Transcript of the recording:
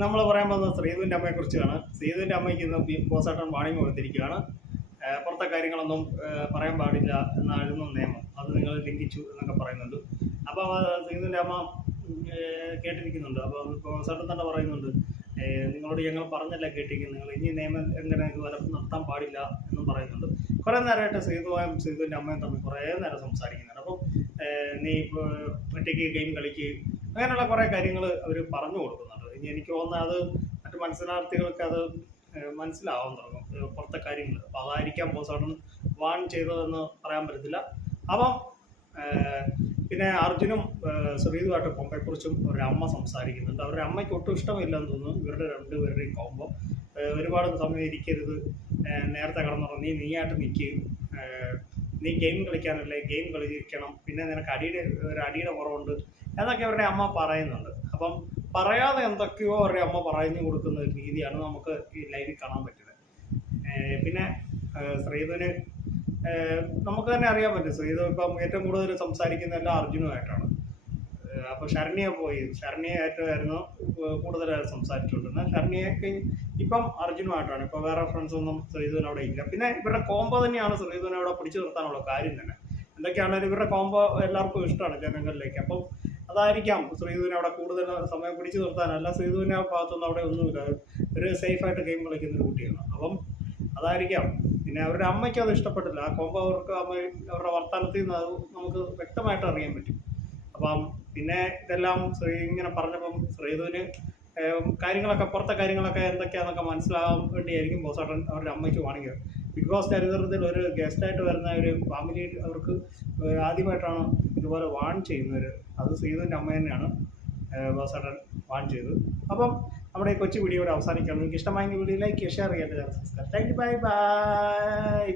നമ്മൾ പറയാൻ പോകുന്നത് ശ്രീധുവിന്റെ അമ്മയെക്കുറിച്ചാണ് ശ്രീധുവിന്റെ അമ്മയ്ക്ക് ഇന്ന് പോസ്റ്റ്മോർട്ടം വാണിംഗ് കൊടുത്തിരിക്കുകയാണ്. പുറത്തെ കാര്യങ്ങളൊന്നും പറയാൻ പാടില്ല എന്നായിരുന്നു നിയമം. അത് നിങ്ങൾ ലംഘിച്ചു എന്നൊക്കെ പറയുന്നുണ്ട്. അപ്പോൾ ശ്രീധുവിന്റെ അമ്മ കേട്ടിരിക്കുന്നുണ്ട്. അപ്പോൾ പോസ്റ്റ്മോർട്ടം തന്നെ പറയുന്നുണ്ട്. നിങ്ങളോട് ഞങ്ങൾ പറഞ്ഞല്ല കേട്ടിരിക്കുന്നത്. നിങ്ങൾ ഇനി നിയമം എങ്ങനെ ഇതുപോലെ നടത്താൻ പാടില്ല എന്നും പറയുന്നുണ്ട്. കുറേ നേരമായിട്ട് ശ്രീധുവായും ശ്രീധുവിന്റെ അമ്മയും തമ്മിൽ കുറേ നേരം സംസാരിക്കുന്നുണ്ട്. അപ്പോൾ നീ ഒറ്റയ്ക്ക് ഗെയിം കളിക്കുകയും അങ്ങനെയുള്ള കുറേ കാര്യങ്ങൾ അവർ പറഞ്ഞു കൊടുക്കുന്നുണ്ട്. ഇനി എനിക്ക് തോന്നുന്നത് അത് മറ്റു മത്സരാർത്ഥികൾക്ക് അത് മനസ്സിലാവാൻ തുടങ്ങും. പുറത്തെ കാര്യങ്ങൾ. അപ്പോൾ അതായിരിക്കാം ബോസോട്ടൻ വാൺ ചെയ്തതെന്ന് പറയാൻ പറ്റത്തില്ല. അപ്പം പിന്നെ അർജുനും ശ്രീതുമായിട്ട് കൊമ്പയെക്കുറിച്ചും ഒരു അമ്മ സംസാരിക്കുന്നുണ്ട്. അവരുടെ അമ്മയ്ക്ക് ഒട്ടും ഇഷ്ടമില്ലെന്ന് തോന്നുന്നു. ഇവരുടെ രണ്ടുപേരുടെയും കോമ്പോ. ഒരുപാട് സമയം ഇരിക്കരുത്. നേരത്തെ നീ നീയായിട്ട് നിൽക്കുകയും നീ ഗെയിം കളിക്കാനല്ലേ? ഗെയിം കളിക്കണം. പിന്നെ നിനക്ക് അടിയുടെ ഒരു അടിയുടെ കുറവുണ്ട്. എന്നൊക്കെ അവരുടെ അമ്മ പറയുന്നുണ്ട്. അപ്പം പറയാതെ എന്തൊക്കെയോ അവരുടെ അമ്മ പറഞ്ഞു കൊടുക്കുന്ന ഒരു രീതിയാണ് നമുക്ക് ഈ ലൈനിൽ കാണാൻ പറ്റുന്നത്. പിന്നെ ശ്രീധുവിന് നമുക്ക് തന്നെ അറിയാൻ പറ്റും. ശ്രീധു ഇപ്പം ഏറ്റവും കൂടുതൽ സംസാരിക്കുന്ന എല്ലാം അർജുനുമായിട്ടാണ്. അപ്പോൾ അപ്പൊ ശരണ്യ പോയി. ശരണ്യയായിട്ടായിരുന്നു കൂടുതലായിട്ട് സംസാരിച്ചുകൊണ്ടിരുന്നത്. ശരണ്യക്ക് ഇപ്പം അർജുനുമായിട്ടാണ്. ഇപ്പൊ വേറെ ഫ്രണ്ട്സ് ഒന്നും ശ്രീധുവിന് അവിടെ ഇല്ല. പിന്നെ ഇവരുടെ കോംബോ തന്നെയാണ് ശ്രീധുവിനെ അവിടെ പിടിച്ചു നിർത്താനുള്ള കാര്യം തന്നെ. എന്തൊക്കെയാണെങ്കിലും ഇവരുടെ കോംബോ എല്ലാവർക്കും ഇഷ്ടമാണ് ജനങ്ങളിലേക്ക്. അപ്പം അതായിരിക്കാം ശ്രീധുവിനെ അവിടെ കൂടുതൽ സമയം പിടിച്ചു നിർത്താനല്ല ശ്രീധുവിനെ ഭാഗത്തൊന്നും അവിടെ ഒന്നുമില്ല. ഒരു സേഫായിട്ട് ഗെയിം കളിക്കുന്ന ഒരു കുട്ടിയാണ്. അപ്പം അതായിരിക്കാം. പിന്നെ അവരുടെ അമ്മയ്ക്ക് അത് ഇഷ്ടപ്പെട്ടില്ല. ആ കോംബോ അവർക്ക് അമ്മ അവരുടെ വർത്തമാനത്തിൽ നിന്ന് അത് നമുക്ക് വ്യക്തമായിട്ട് അറിയാൻ പറ്റും. അപ്പം പിന്നെ ഇതെല്ലാം ശ്രീ ഇങ്ങനെ പറഞ്ഞപ്പം ശ്രീധുവിന് കാര്യങ്ങളൊക്കെ പുറത്തെ കാര്യങ്ങളൊക്കെ എന്തൊക്കെയാണെന്നൊക്കെ മനസ്സിലാകാൻ വേണ്ടിയായിരിക്കും ബോസാട്ടൻ അവരുടെ അമ്മയ്ക്ക് വാണിക്കുക ബിഗ് ബോസ് ചരിത്രത്തിൽ ഒരു ഗസ്റ്റായിട്ട് വരുന്ന ഒരു ഫാമിലി അവർക്ക് ആദ്യമായിട്ടാണ് ഇതുപോലെ വാൺ ചെയ്യുന്നവർ അത് സീതുവിന്റെ അമ്മ തന്നെയാണ് ബോസേട്ടൻ വാൺ ചെയ്തത്. അപ്പം നമ്മുടെ കൊച്ചു വീഡിയോ ഇവിടെ അവസാനിക്കണം നിങ്ങൾക്ക് ഇഷ്ടമായെങ്കിൽ വീഡിയോ ലൈക്ക് ഷെയർ ചെയ്യാൻ subscribe thank you bye bye